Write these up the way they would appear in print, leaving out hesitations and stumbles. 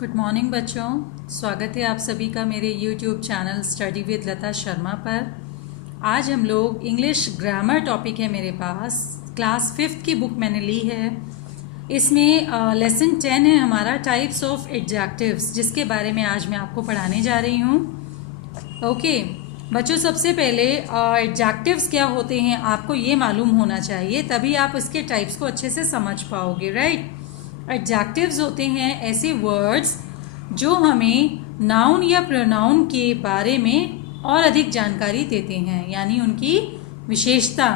Good morning बच्चों, स्वागत है आप सभी का मेरे यूट्यूब चैनल स्टडी विद लता शर्मा पर। आज हम लोग इंग्लिश ग्रामर टॉपिक है मेरे पास, क्लास 5th की बुक मैंने ली है। इसमें लेसन 10 है हमारा, टाइप्स ऑफ एडजेक्टिव्स, जिसके बारे में आज मैं आपको पढ़ाने जा रही हूँ। ओके बच्चों, सबसे पहले एडजेक्टिव्स क्या होते हैं आपको ये मालूम होना चाहिए, तभी आप इसके टाइप्स को अच्छे से समझ पाओगे, राइट। एडजेक्टिव्स होते हैं ऐसे वर्ड्स जो हमें नाउन या प्रोनाउन के बारे में और अधिक जानकारी देते हैं, यानी उनकी विशेषता,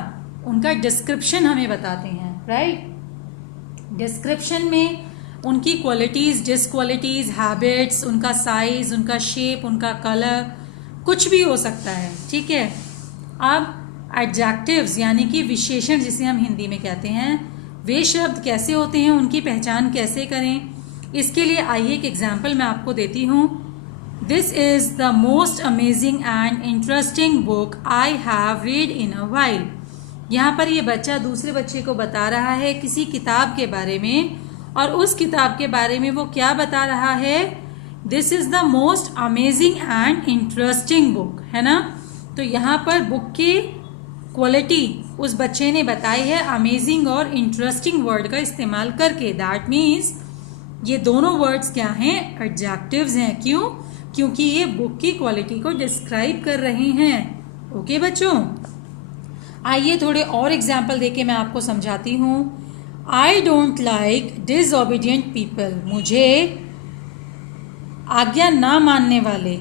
उनका डिस्क्रिप्शन हमें बताते हैं, राइट। डिस्क्रिप्शन में उनकी क्वालिटीज़, डिसक्वालिटीज़, हैबिट्स, उनका साइज, उनका शेप, उनका कलर, कुछ भी हो सकता है, ठीक है। अब एडजेक्टिव्स यानी कि विशेषण, जिसे हम हिंदी में कहते हैं, वे शब्द कैसे होते हैं, उनकी पहचान कैसे करें। इसके लिए आइए एक एग्जाम्पल मैं आपको देती हूँ। This is the most amazing and interesting book I have read in a while. यहाँ पर ये बच्चा दूसरे बच्चे को बता रहा है किसी किताब के बारे में, और उस किताब के बारे में वो क्या बता रहा है, this is the most amazing and interesting book, है ना। तो यहाँ पर बुक की क्वालिटी उस बच्चे ने बताई है अमेजिंग और इंटरेस्टिंग वर्ड का इस्तेमाल करके। दैट मीन्स ये दोनों वर्ड्स क्या हैं, एडजेक्टिव्स हैं। क्यों? क्योंकि ये बुक की क्वालिटी को डिस्क्राइब कर रहे हैं। ओके बच्चों, आइए थोड़े और एग्जाम्पल देके मैं आपको समझाती हूँ। I don't like disobedient people. मुझे आज्ञा ना मानने वाले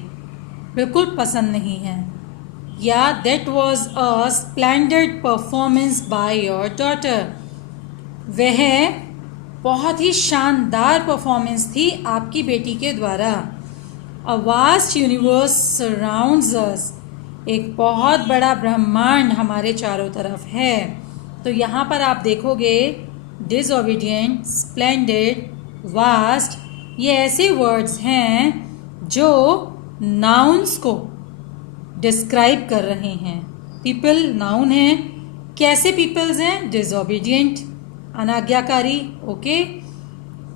बिल्कुल पसंद नहीं हैं। या that was a splendid performance by your daughter. वह बहुत ही शानदार परफॉर्मेंस थी आपकी बेटी के द्वारा। अ वास्ट यूनिवर्स सराउंड्स अस। एक बहुत बड़ा ब्रह्मांड हमारे चारों तरफ है। तो यहाँ पर आप देखोगे डिसओबीडियंट, स्प्लेंडेड, वास्ट, ये ऐसे वर्ड्स हैं जो नाउन्स को डिस्क्राइब कर रहे हैं। पीपल नाउन है। कैसे पीपल्स हैं? डिसओबीडियंट, अनाज्ञाकारी। ओके,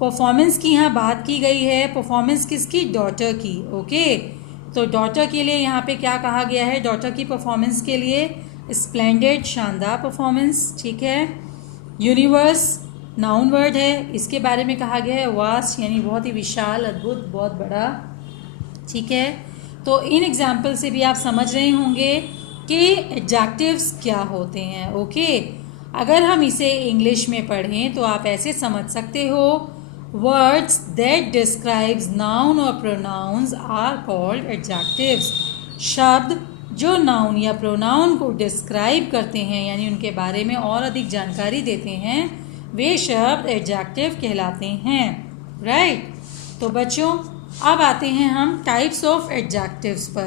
परफॉर्मेंस की यहाँ बात की गई है। परफॉर्मेंस किसकी? डॉटर की। ओके, तो डॉटर के लिए यहाँ पे क्या कहा गया है? डॉटर की परफॉर्मेंस के लिए स्प्लेंडेड, शानदार परफॉर्मेंस, ठीक है। यूनिवर्स नाउन वर्ड है, इसके बारे में कहा गया है वास्ट, यानी बहुत ही विशाल, अद्भुत, बहुत बड़ा, ठीक है। तो इन एग्जाम्पल से भी आप समझ रहे होंगे कि एडजेक्टिव्स क्या होते हैं। ओके, अगर हम इसे इंग्लिश में पढ़ें तो आप ऐसे समझ सकते हो, वर्ड्स दैट डिस्क्राइब्स नाउन और प्रोनाउंस आर कॉल्ड एडजेक्टिव्स। शब्द जो नाउन या प्रोनाउन को डिस्क्राइब करते हैं, यानी उनके बारे में और अधिक जानकारी देते हैं, वे शब्द एडजेक्टिव कहलाते हैं, राइट। तो बच्चों, अब आते हैं हम टाइप्स ऑफ एडजेक्टिव्स पर।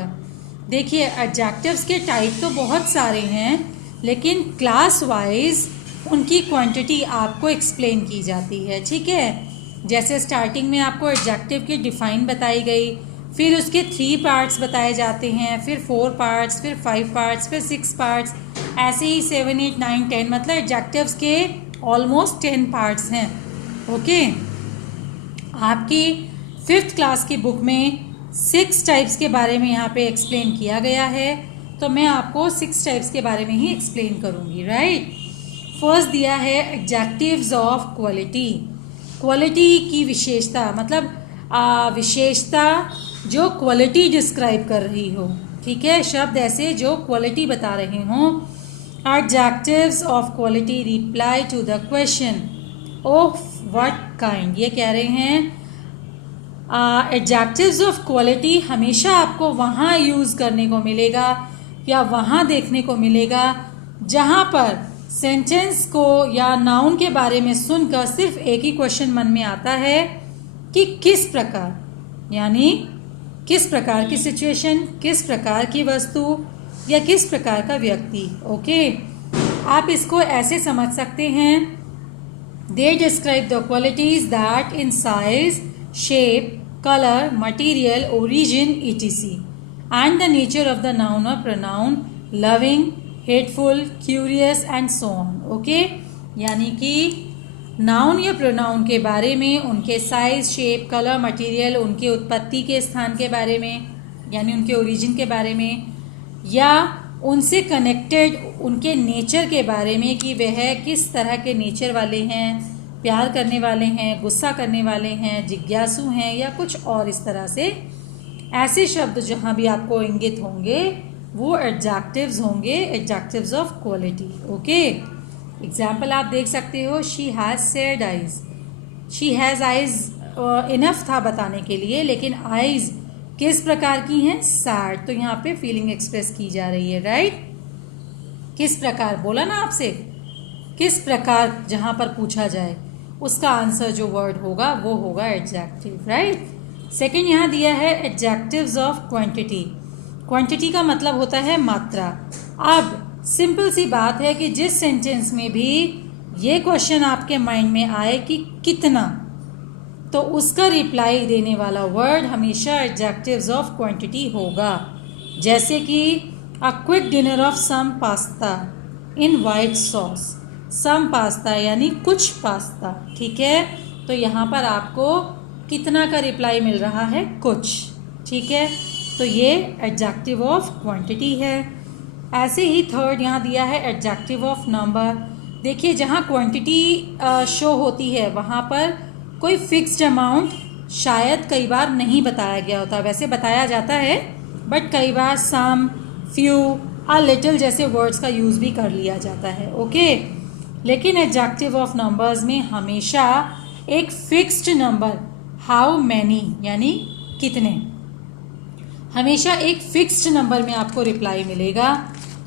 देखिए, एडजेक्टिव्स के टाइप तो बहुत सारे हैं, लेकिन क्लास वाइज उनकी क्वांटिटी आपको एक्सप्लेन की जाती है, ठीक है। जैसे स्टार्टिंग में आपको एडजेक्टिव की डिफाइन बताई गई, फिर उसके 3 पार्ट्स बताए जाते हैं, फिर 4 पार्ट्स, फिर 5 पार्ट्स, फिर 6 पार्ट्स, ऐसे ही 7, 8, 9, 10, मतलब एडजेक्टिव्स के ऑलमोस्ट 10 पार्ट्स हैं। ओके, आपकी 5th क्लास की बुक में 6 टाइप्स के बारे में यहाँ पे एक्सप्लेन किया गया है, तो मैं आपको 6 टाइप्स के बारे में ही एक्सप्लेन करूँगी, राइट। फर्स्ट दिया है एडजेक्टिव्स ऑफ क्वालिटी। क्वालिटी की विशेषता, मतलब विशेषता जो क्वालिटी डिस्क्राइब कर रही हो, ठीक है। शब्द ऐसे जो क्वालिटी बता रहे हों। Adjectives of quality reply to the question of what kind. ये कह रहे हैं एडजेक्टिव्स ऑफ क्वालिटी हमेशा आपको वहाँ यूज़ करने को मिलेगा या वहाँ देखने को मिलेगा जहाँ पर सेंटेंस को या नाउन के बारे में सुनकर सिर्फ एक ही क्वेश्चन मन में आता है कि किस प्रकार, यानी किस प्रकार की सिचुएशन, किस प्रकार की वस्तु या किस प्रकार का व्यक्ति। ओके, आप इसको ऐसे समझ सकते हैं, they describe the qualities that in size, shape, color, material, origin, etc. and the nature of the noun or pronoun, loving, hateful, curious and so on. Okay, यानी कि नाउन या प्रोनाउन के बारे में, उनके साइज, शेप, कलर, मटेरियल, उनके उत्पत्ति के स्थान के बारे में यानी उनके ओरिजिन के बारे में, या उनसे कनेक्टेड उनके नेचर के बारे में कि वह किस तरह के नेचर वाले हैं, प्यार करने वाले हैं, गुस्सा करने वाले हैं, जिज्ञासु हैं या कुछ और इस तरह से। ऐसे शब्द जहाँ भी आपको इंगित होंगे वो एडजेक्टिव्स होंगे, adjectives of quality. Okay, example आप देख सकते हो, she has sad eyes. She has eyes enough था बताने के लिए, लेकिन आइज किस प्रकार की हैं? सैड। तो यहाँ पे फीलिंग एक्सप्रेस की जा रही है, राइट। किस प्रकार बोला ना आपसे, किस प्रकार जहाँ पर पूछा जाए उसका आंसर जो वर्ड होगा वो होगा एडजेक्टिव, राइट। सेकेंड यहाँ दिया है एडजेक्टिव्स ऑफ क्वांटिटी। क्वांटिटी का मतलब होता है मात्रा। अब सिंपल सी बात है कि जिस सेंटेंस में भी ये क्वेश्चन आपके माइंड में आए कि कितना, तो उसका रिप्लाई देने वाला वर्ड हमेशा एडजेक्टिव्स ऑफ क्वांटिटी होगा। जैसे कि a quick dinner of some pasta in white sauce. Some pasta यानी कुछ पास्ता, ठीक है। तो यहाँ पर आपको कितना का रिप्लाई मिल रहा है? कुछ, ठीक है। तो ये एडजेक्टिव ऑफ क्वांटिटी है। ऐसे ही थर्ड यहाँ दिया है एडजेक्टिव ऑफ नंबर। देखिए, जहाँ क्वांटिटी शो होती है वहाँ पर कोई फिक्स्ड अमाउंट शायद कई बार नहीं बताया गया होता। वैसे बताया जाता है, बट कई बार सम, फ्यू, अ लिटिल जैसे वर्ड्स का यूज़ भी कर लिया जाता है। ओके, लेकिन एडजेक्टिव ऑफ नंबर्स में हमेशा एक फिक्स्ड नंबर, हाउ मैनी यानी कितने, हमेशा एक फिक्स्ड नंबर में आपको रिप्लाई मिलेगा।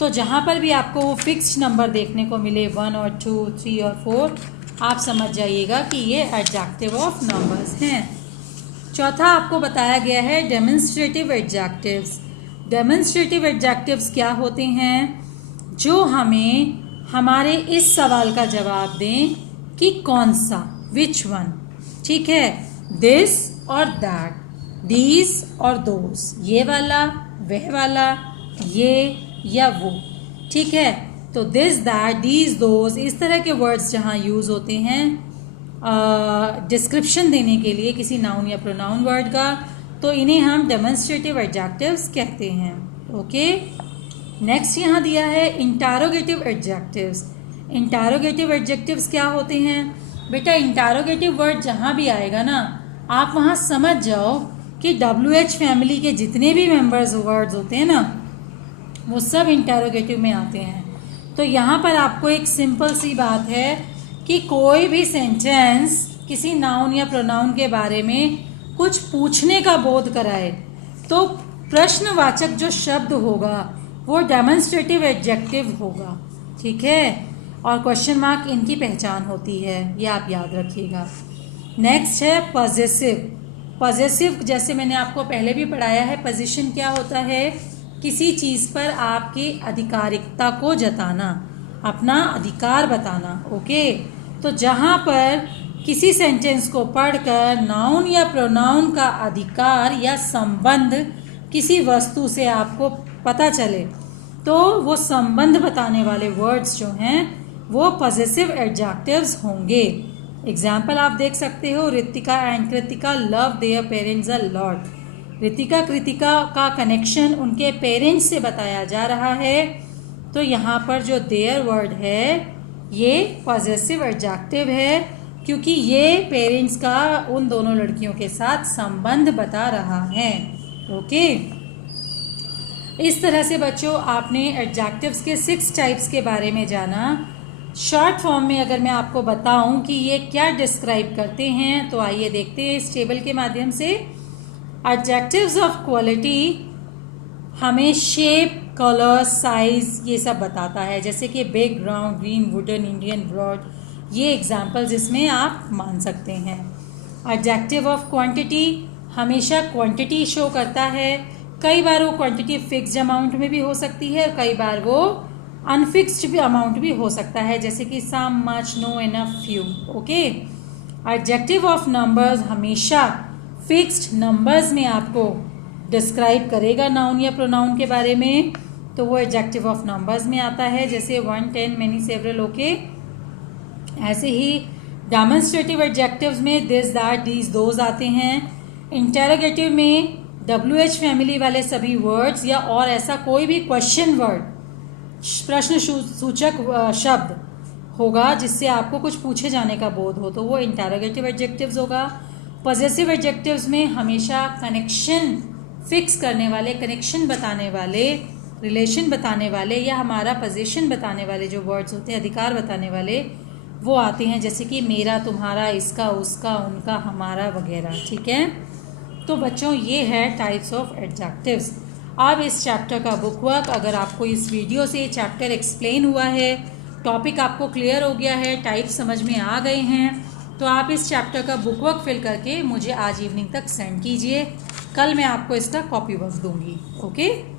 तो जहाँ पर भी आपको वो फिक्स्ड नंबर देखने को मिले 1 और 2, 3 और 4, आप समझ जाइएगा कि ये एडजेक्टिव ऑफ नंबर्स हैं। चौथा आपको बताया गया है डेमोन्स्ट्रेटिव एडजेक्टिव्स। डेमोन्स्ट्रेटिव एडजेक्टिव्स क्या होते हैं? जो हमें हमारे इस सवाल का जवाब दें कि कौन सा, विच वन, ठीक है। दिस और दैट, दीज और दोज, ये वाला, वह वाला, ये या वो, ठीक है। तो दिस, दैट, दीज, दोज, इस तरह के वर्ड्स जहाँ यूज़ होते हैं डिस्क्रिप्शन देने के लिए किसी नाउन या प्रोनाउन वर्ड का, तो इन्हें हम डेमोन्स्ट्रेटिव एडजेक्टिव्स कहते हैं। ओके, नेक्स्ट यहाँ दिया है इंटरोगेटिव एडजेक्टिव्स। इंटरोगेटिव एडजेक्टिव्स क्या होते हैं? बेटा, इंटरोगेटिव वर्ड जहाँ भी आएगा ना, आप वहाँ समझ जाओ कि WH फैमिली के जितने भी मेंबर्स वर्ड्स होते हैं ना, वो सब इंटरोगेटिव में आते हैं। तो यहाँ पर आपको एक सिंपल सी बात है कि कोई भी सेंटेंस किसी नाउन या प्रोनाउन के बारे में कुछ पूछने का बोध कराए, तो प्रश्नवाचक जो शब्द होगा वो डेमोन्स्ट्रेटिव एडजेक्टिव होगा, ठीक है। और क्वेश्चन मार्क इनकी पहचान होती है, ये आप याद रखिएगा। नेक्स्ट है पॉजेसिव। पॉजेसिव जैसे मैंने आपको पहले भी पढ़ाया है, पोजीशन क्या होता है? किसी चीज़ पर आपकी आधिकारिकता को जताना, अपना अधिकार बताना। ओके, तो जहाँ पर किसी सेंटेंस को पढ़कर नाउन या प्रोनाउन का अधिकार या संबंध किसी वस्तु से आपको पता चले, तो वो संबंध बताने वाले वर्ड्स जो हैं वो पॉजेसिव एडजेक्टिव्स होंगे। एग्जाम्पल आप देख सकते हो, Ritika and Kritika love their parents a lot. Ritika Kritika का कनेक्शन उनके पेरेंट्स से बताया जा रहा है, तो यहाँ पर जो देयर वर्ड है ये पॉजेसिव एडजेक्टिव है, क्योंकि ये पेरेंट्स का उन दोनों लड़कियों के साथ संबंध बता रहा है। ओके, इस तरह से बच्चों आपने एडजेक्टिव्स के 6 टाइप्स के बारे में जाना। शॉर्ट फॉर्म में अगर मैं आपको बताऊं कि ये क्या डिस्क्राइब करते हैं, तो आइए देखते हैं इस टेबल के माध्यम से। एडजेक्टिव्स ऑफ क्वालिटी हमें शेप, कलर, साइज ये सब बताता है, जैसे कि big, round, green, wooden, Indian, broad, ये एग्जाम्पल्स इसमें आप मान सकते हैं। एडजेक्टिव ऑफ क्वांटिटी हमेशा क्वांटिटी शो करता है। कई बार वो क्वांटिटी फिक्स्ड अमाउंट में भी हो सकती है, कई बार वो अनफिक्स्ड भी अमाउंट भी हो सकता है, जैसे कि some, much, no, enough, few. Okay, adjective of numbers हमेशा फिक्स्ड नंबर्स में आपको डिस्क्राइब करेगा नाउन या प्रोनाउन के बारे में, तो वो एडजेक्टिव ऑफ नंबर्स में आता है, जैसे 1, 10, मेनी, सेवरल। ओके, ऐसे ही डेमोन्स्ट्रेटिव एडजेक्टिव्स में दिस, दैट, दीज, दोज आते हैं। इंटेरोगेटिव में WH फैमिली वाले सभी वर्ड्स या और ऐसा कोई भी क्वेश्चन वर्ड, प्रश्न सूचक शब्द होगा जिससे आपको कुछ पूछे जाने का बोध हो, तो वो इंटेरोगेटिव एडजेक्टिव्स होगा। पॉजेसिव एडजेक्टिव्स में हमेशा कनेक्शन फिक्स करने वाले, कनेक्शन बताने वाले, रिलेशन बताने वाले या हमारा पोजीशन बताने वाले जो वर्ड्स होते हैं, अधिकार बताने वाले, वो आते हैं, जैसे कि मेरा, तुम्हारा, इसका, उसका, उनका, हमारा वगैरह। ठीक है, तो बच्चों ये है टाइप्स ऑफ एडजेक्टिव्स। अब इस चैप्टर का बुक वर्क, अगर आपको इस वीडियो से ये चैप्टर एक्सप्लेन हुआ है, टॉपिक आपको क्लियर हो गया है, टाइप समझ में आ गए हैं, तो आप इस चैप्टर का बुक वर्क फिल करके मुझे आज इवनिंग तक सेंड कीजिए। कल मैं आपको इसका कॉपी वर्क दूंगी। ओके।